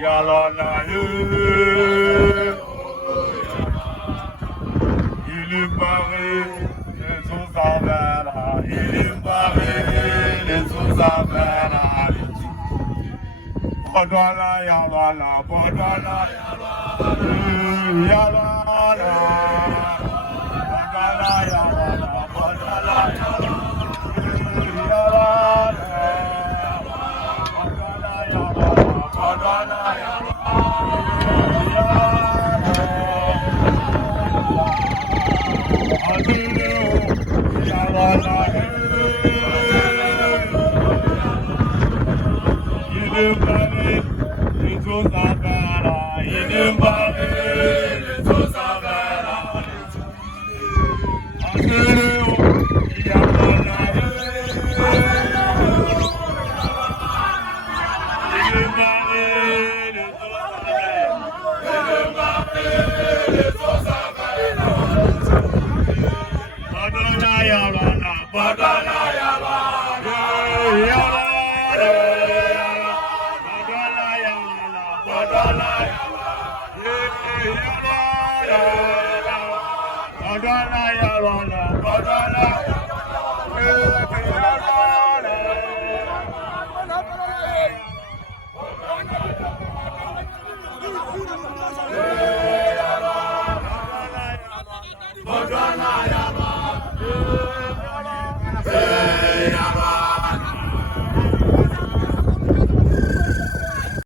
Yalana, il est barré, les autres affaires, il est barré, les autres affaires. Potoana, Yalana, Potoana, Yalana, Potoana, Yalana, Potoana, Potoana,